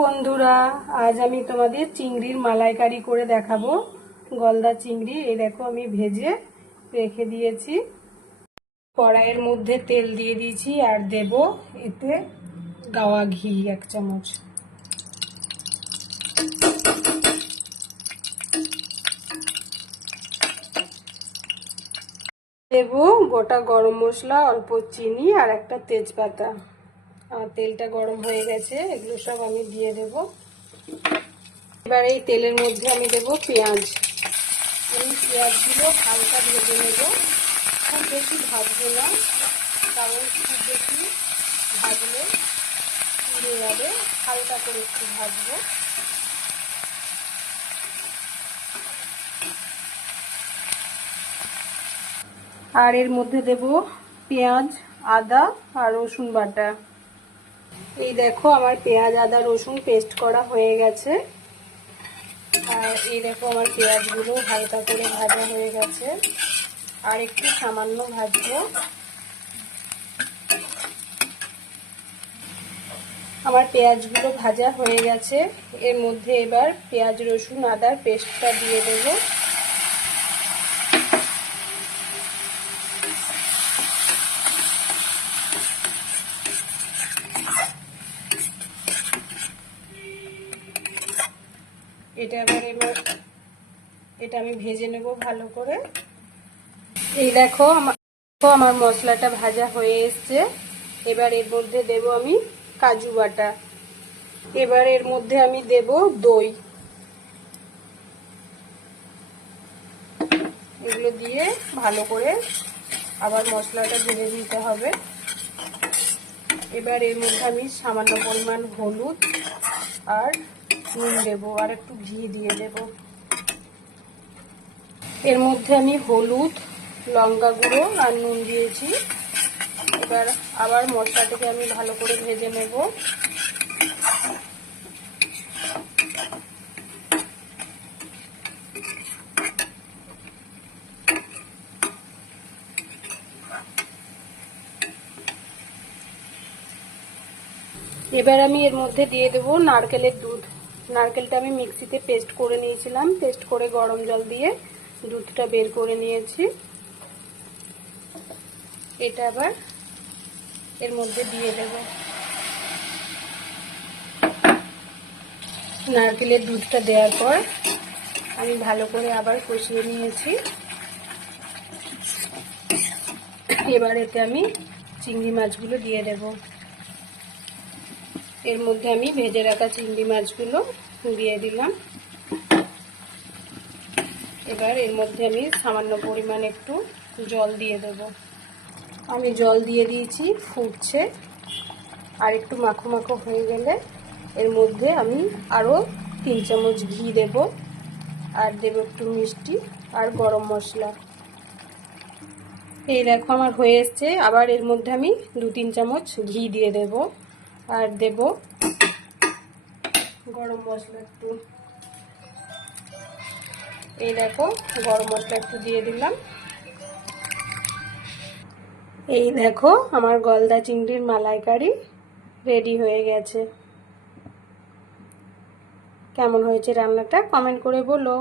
বন্ধুরা, আজ আমি তোমাদের চিংড়ির মালাইকারি করে দেখাবো। গলদা চিংড়ি এই দেখো আমি ভেজে রেখে দিয়েছি। কড়াইয়ের মধ্যে তেল দিয়ে দিয়েছি আর দেব এতে গাওয়া ঘি 1 চামচ। দেব গোটা গরম মশলা, অল্প চিনি আর একটা তেজপাতা। আমার তেলটা গরম হয়ে গেছে, এগুলো সব আমি দিয়ে দেব। এবার এই তেলের মধ্যে আমি দেব পেঁয়াজ। এই পেঁয়াজগুলো হালকা ভেজে নেব, খুব বেশি ভাজবো না, কারণ খুব বেশি ভাজলে পুড়ে যাবে। হালকা করে একটু ভাজবো। আর এর মধ্যে দেব পেঁয়াজ, আদা আর রসুন বাটা। এই দেখো আমার পেঁয়াজ, আদা, রসুন পেস্ট করা হয়ে গেছে। আর এই দেখো আমার পেঁয়াজগুলো হালকা করে ভাজা হয়ে গেছে, আর একটু সামান্য ভাজবো। আমার পেঁয়াজগুলো ভাজা হয়ে গেছে, এর মধ্যে এবার পেঁয়াজ, রসুন, আদার পেস্টটা দিয়ে দেবো। এটা আমি ভেজে নেব ভালো করে। এই দেখো আমার মশলাটা ভাজা হয়ে এসছে। এবার এর মধ্যে দেব আমি কাজু বাটা। এবার এর মধ্যে আমি দেব দই। এগুলো দিয়ে ভালো করে আবার মশলাটা ভেজে দিতে হবে। এবার এর মধ্যে আমি সামান্য পরিমাণ হলুদ আর নুন দেব, আর একটু ঘি দিয়ে দেব। এর মধ্যে আমি হলুদ, লঙ্কা গুঁড়ো আর নুন দিয়েছি। এবার আবার মশলাটাকে আমি ভালো করে ভেজে নেব। এবার আমি এর মধ্যে দিয়ে দেব নারকেলের দুধ। নারকেলটা আমি মিক্সিতে পেস্ট করে নিয়েছিলাম, পেস্ট করে গরম জল দিয়ে দুধটা বের করে নিয়েছি। এটা আবার এর মধ্যে দিয়ে দেব। নারকেলের দুধটা দেওয়ার পর আমি ভালো করে আবার কষিয়ে নিয়েছি। এবার এতে আমি চিংড়ি মাছগুলো দিয়ে দেব। এর মধ্যে আমি ভেজে রাখা চিংড়ি মাছগুলো দিয়ে দিলাম। এবার এর মধ্যে আমি সামান্য পরিমাণ একটু জল দিয়ে দেব। আমি জল দিয়ে দিয়েছি, ফুটছে। আর একটু মাখো মাখো হয়ে গেলে এর মধ্যে আমি আরও 3 চামচ ঘি দেব, আর দেব একটু মিষ্টি আর গরম মশলা। এই দেখো আমার হয়ে এসছে। আবার এর মধ্যে আমি 2-3 চামচ ঘি দিয়ে দেব, আর দেব গরম মশলা একটু। এই দেখো গরম মশলা একটু দিয়ে দিলাম। এই দেখো আমার গলদা চিংড়ির মালাইকারি রেডি হয়ে গেছে। কেমন হয়েছে রান্নাটা কমেন্ট করে বলো।